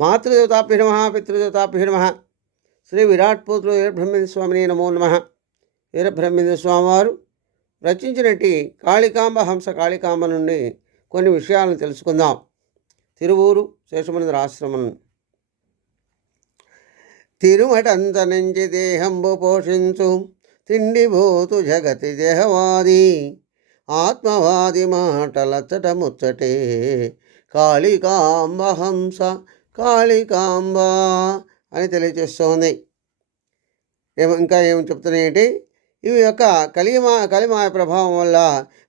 మాతృదేవతాభ్యో నమః, పితృదేవతాభ్యో నమః. శ్రీ విరాట్ పోతులు వీరబ్రహ్మేంద్ర స్వామిని నమో నమః. వీరబ్రహ్మేంద్ర స్వామి వారు రచించినట్టి కాళికాంబ హంస కాళికాంబ నుండి కొన్ని విషయాలను తెలుసుకుందాం. తిరువూరు శేషమనేంద్ర ఆశ్రమం. తిరుమటంత నుంచి దేహంబు పోషించు తిండిబోతు జగతి దేహవాది ఆత్మవాది మాటలచ్చట ముచ్చటే కాళికాంబ హంస కాళికాంబ అని తెలియజేస్తోంది. ఇంకా ఏమి చెప్తున్నాయంటే, ఇవి యొక్క కలిమాయ ప్రభావం వల్ల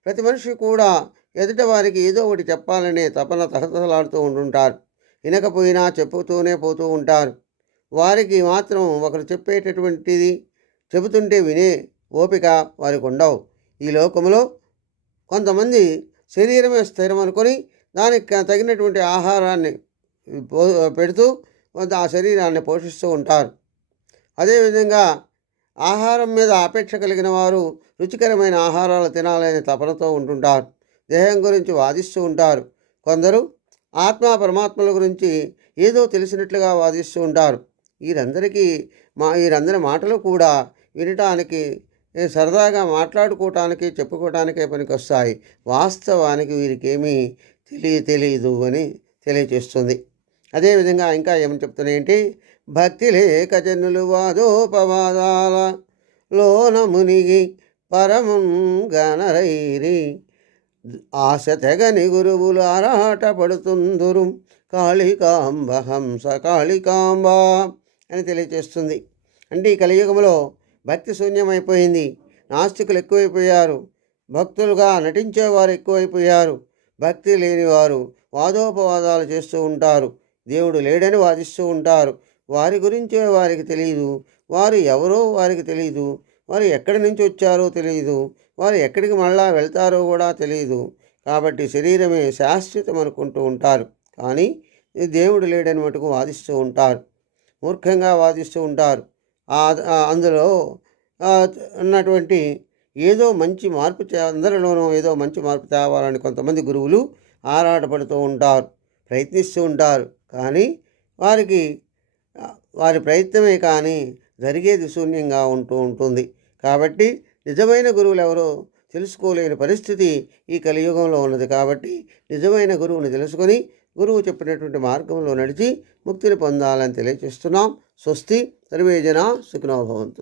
ప్రతి మనిషి కూడా ఎదుట వారికి ఏదో ఒకటి చెప్పాలనే తపన తహతలాడుతూ ఉంటుంటారు. వినకపోయినా చెప్పుతూనే పోతూ ఉంటారు. వారికి మాత్రం ఒకరు చెప్పేటటువంటిది చెబుతుంటే వినే ఓపిక వారికి ఉండవు. ఈ లోకంలో కొంతమంది శరీరమే స్థిరం అనుకొని దానికి తగినటువంటి ఆహారాన్ని పెడుతూ ఆ శరీరాన్ని పోషిస్తూ ఉంటారు. అదేవిధంగా ఆహారం మీద అపేక్ష కలిగిన వారు రుచికరమైన ఆహారాలు తినాలనే తపనతో ఉంటుంటారు. దేహం గురించి వాదిస్తూ ఉంటారు. కొందరు ఆత్మ పరమాత్మల గురించి ఏదో తెలిసినట్లుగా వాదిస్తూ ఉంటారు. వీరందరి మాటలు కూడా వినటానికి, సరదాగా మాట్లాడుకోవటానికి, చెప్పుకోవటానికే పనికొస్తాయి. వాస్తవానికి వీరికేమీ తెలియదు అని తెలియచేస్తుంది. అదేవిధంగా ఇంకా ఏమని చెప్తున్నాయంటే, భక్తి లేక జనులు వాదోపవాదాల లోన మునిగి పరముం గనరైరి ఆశ తెగని గురువులు ఆరాట పడుతుందురు కాళికాంబ హంస కాళికాంబ అని తెలియజేస్తుంది. అంటే ఈ కలియుగంలో భక్తి శూన్యమైపోయింది. నాస్తికులు ఎక్కువైపోయారు. భక్తులుగా నటించేవారు ఎక్కువైపోయారు. భక్తి లేనివారు వాదోపవాదాలు చేస్తూ ఉంటారు. దేవుడు లేడని వాదిస్తూ ఉంటారు. వారి గురించే వారికి తెలియదు. వారు ఎవరో వారికి తెలియదు. వారు ఎక్కడి నుంచి వచ్చారో తెలియదు. వారు ఎక్కడికి మళ్ళా వెళ్తారో కూడా తెలియదు. కాబట్టి శరీరమే శాశ్వతం అనుకుంటూ ఉంటారు. కానీ దేవుడు లేడని మటుకు వాదిస్తూ ఉంటారు. మూర్ఖంగా వాదిస్తూ ఉంటారు. అందులో ఉన్నటువంటి ఏదో మంచి మార్పు అందరిలోనూ ఏదో మంచి మార్పు తేవాలని కొంతమంది గురువులు ఆరాటపడుతూ ఉంటారు, ప్రయత్నిస్తూ ఉంటారు. కానీ వారి ప్రయత్నమే కానీ జరిగేది శూన్యంగా ఉంటుంది. కాబట్టి నిజమైన గురువులు ఎవరో తెలుసుకోలేని పరిస్థితి ఈ కలియుగంలో ఉన్నది. కాబట్టి నిజమైన గురువుని తెలుసుకొని గురువు చెప్పినటువంటి మార్గంలో నడిచి ముక్తిని పొందాలని తెలియజేస్తున్నాం. స్వస్తి. సర్వే జనా సుఖినో భవంతు.